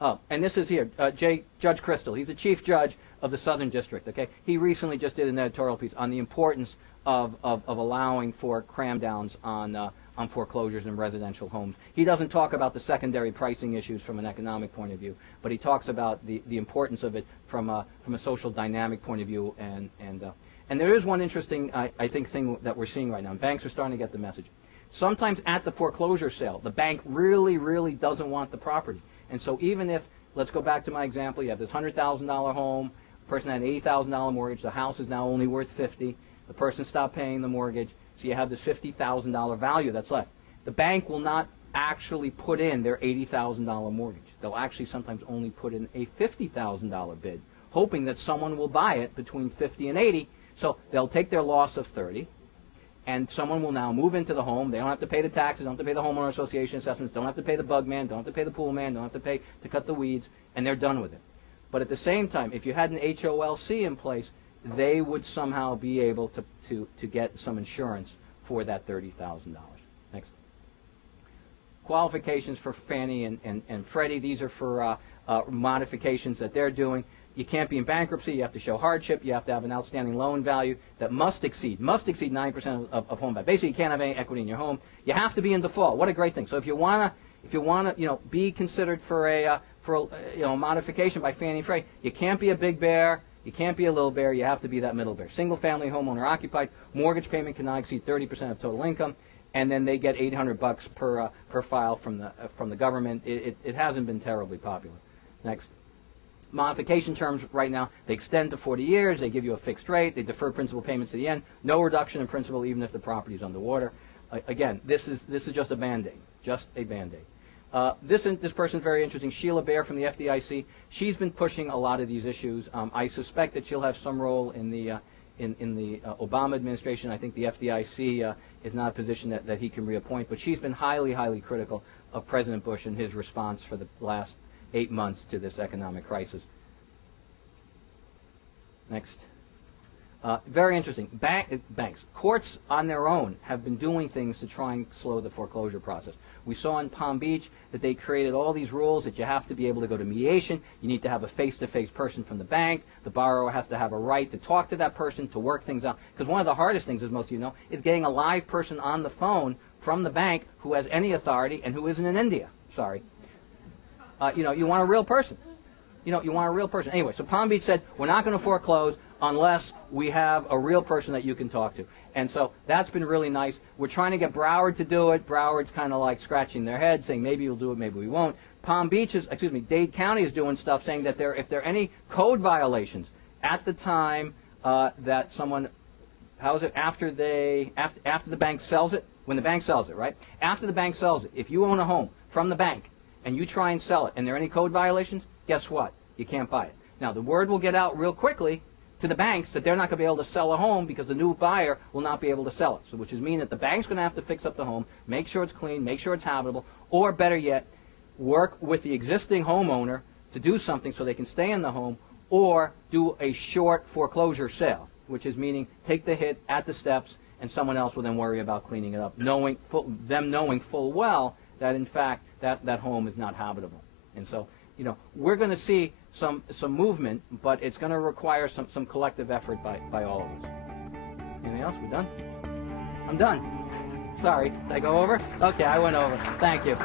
Oh, and this is here, Judge Crystal. He's the chief judge of the Southern District, okay? He recently just did an editorial piece on the importance of allowing for cram downs on foreclosures in residential homes. He doesn't talk about the secondary pricing issues from an economic point of view, but he talks about the importance of it from a social dynamic point of view. And there is one interesting, I think, thing that we're seeing right now. And banks are starting to get the message. Sometimes at the foreclosure sale, the bank really, really doesn't want the property. And so even if, let's go back to my example, you have this $100,000 home, the person had an $80,000 mortgage, the house is now only worth $50,000, the person stopped paying the mortgage, so you have this $50,000 value that's left. The bank will not actually put in their $80,000 mortgage. They'll actually sometimes only put in a $50,000 bid, hoping that someone will buy it between $50,000 and $80,000. So they'll take their loss of $30,000, and someone will now move into the home. They don't have to pay the taxes, don't have to pay the homeowner association assessments, don't have to pay the bug man, don't have to pay the pool man, don't have to pay to cut the weeds, and they're done with it. But at the same time, if you had an HOLC in place, they would somehow be able to get some insurance for that $30,000. Next. Qualifications for Fannie and Freddie. These are for modifications that they're doing. You can't be in bankruptcy. You have to show hardship. You have to have an outstanding loan value that must exceed 9% of home value. Basically, you can't have any equity in your home. You have to be in default. What a great thing! So if you wanna be considered for a modification by Fannie and Freddie, you can't be a big bear. You can't be a little bear. You have to be that middle bear. Single-family homeowner occupied. Mortgage payment cannot exceed 30% of total income, and then they get $800 per file from the government. It hasn't been terribly popular. Next. Modification terms right now, they extend to 40 years, they give you a fixed rate, they defer principal payments to the end, no reduction in principal even if the property is underwater. Again, this is just a Band-Aid, just a Band-Aid. This person's very interesting, Sheila Bair from the FDIC. She's been pushing a lot of these issues. I suspect that she'll have some role in the Obama administration. I think the FDIC is not a position that he can reappoint, but she's been highly, highly critical of President Bush and his response for the last 8 months to this economic crisis. Next. Very interesting. Banks. Courts on their own have been doing things to try and slow the foreclosure process. We saw in Palm Beach that they created all these rules that you have to be able to go to mediation. You need to have a face-to-face person from the bank. The borrower has to have a right to talk to that person, to work things out. Because one of the hardest things, as most of you know, is getting a live person on the phone from the bank who has any authority and who isn't in India. Sorry. You want a real person. You want a real person. Anyway, so Palm Beach said, we're not going to foreclose unless we have a real person that you can talk to. And so that's been really nice. We're trying to get Broward to do it. Broward's kind of like scratching their head, saying maybe we'll do it, maybe we won't. Dade County is doing stuff saying that if there are any code violations at the time that someone, after the bank sells it, when the bank sells it, right? After the bank sells it, if you own a home from the bank, and you try and sell it, and there are any code violations, guess what? You can't buy it. Now, the word will get out real quickly to the banks that they're not going to be able to sell a home because the new buyer will not be able to sell it. So, which is mean that the bank's going to have to fix up the home, make sure it's clean, make sure it's habitable, or better yet, work with the existing homeowner to do something so they can stay in the home, or do a short foreclosure sale, which is meaning take the hit at the steps, and someone else will then worry about cleaning it up, knowing full well that in fact that home is not habitable. And so, we're going to see some movement, but it's going to require some collective effort by all of us. Anything else? We done? I'm done. Sorry. Did I go over? Okay, I went over. Thank you.